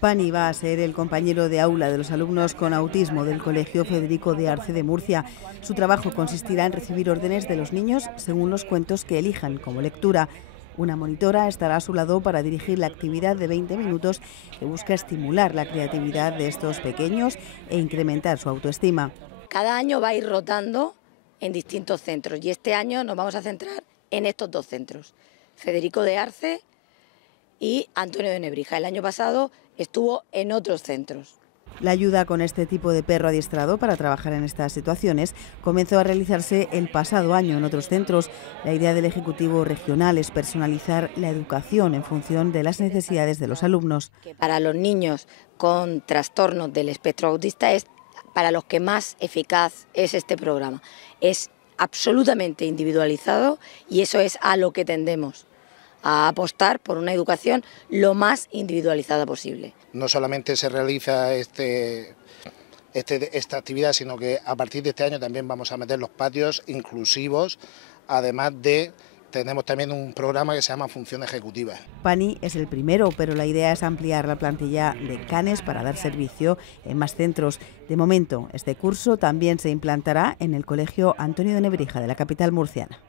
Pani va a ser el compañero de aula de los alumnos con autismo del Colegio Federico de Arce de Murcia. Su trabajo consistirá en recibir órdenes de los niños según los cuentos que elijan como lectura. Una monitora estará a su lado para dirigir la actividad de 20 minutos que busca estimular la creatividad de estos pequeños e incrementar su autoestima. Cada año va a ir rotando en distintos centros y este año nos vamos a centrar en estos dos centros, Federico de Arce y Antonio de Nebrija. El año pasado estuvo en otros centros. La ayuda con este tipo de perro adiestrado para trabajar en estas situaciones comenzó a realizarse el pasado año en otros centros. La idea del Ejecutivo Regional es personalizar la educación en función de las necesidades de los alumnos. Para los niños con trastornos del espectro autista es para los que más eficaz es este programa. Es absolutamente individualizado y eso es a lo que tendemos, a apostar por una educación lo más individualizada posible. No solamente se realiza esta actividad, sino que a partir de este año también vamos a meter los patios inclusivos, además de tenemos también un programa que se llama Función Ejecutiva. Pani es el primero, pero la idea es ampliar la plantilla de canes para dar servicio en más centros. De momento, este curso también se implantará en el Colegio Antonio de Nebrija de la capital murciana.